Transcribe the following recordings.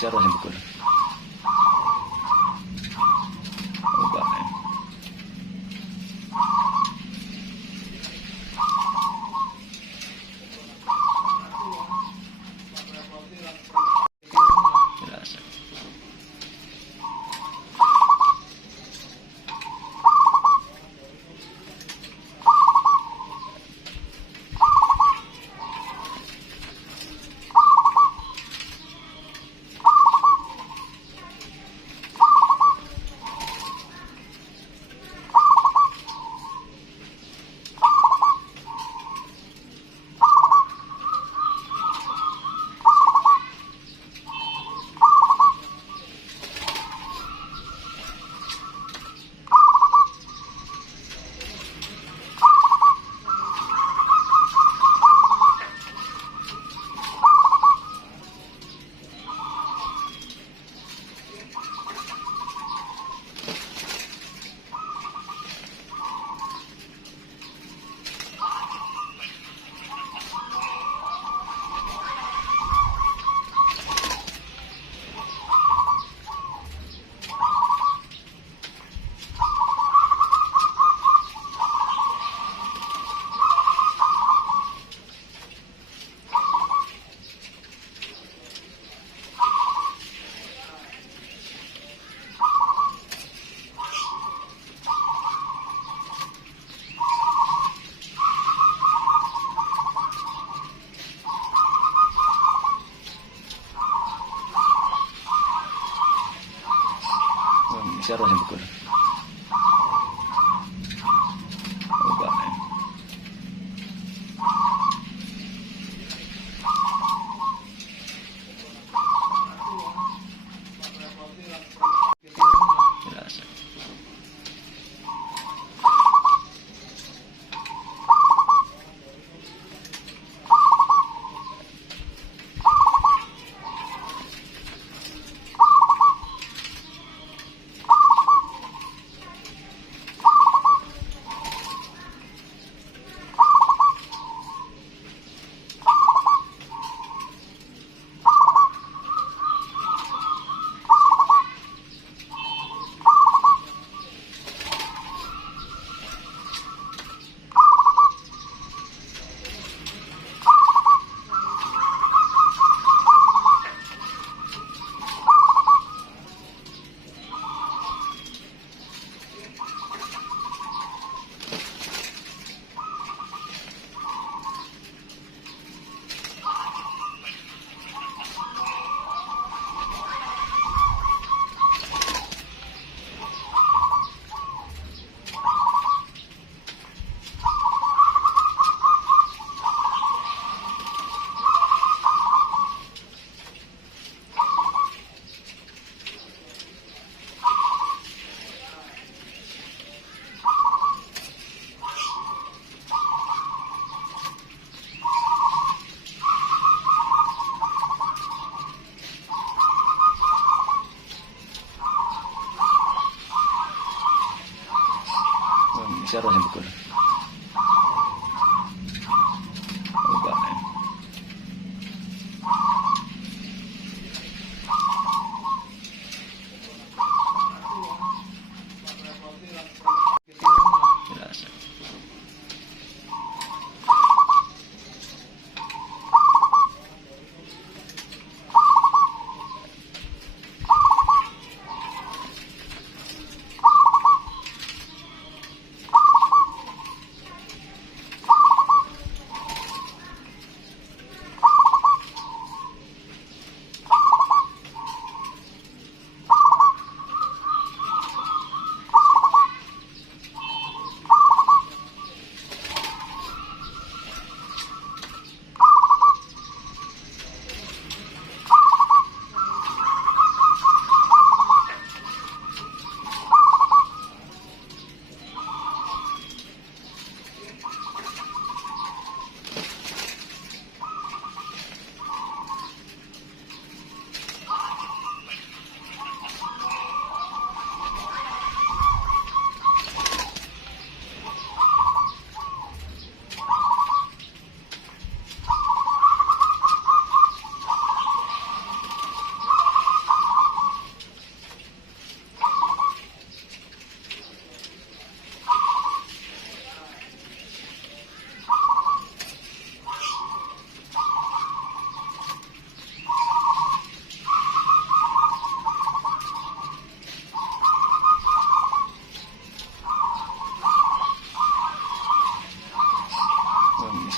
siapa yang bukan?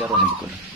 Cierro en Bucura.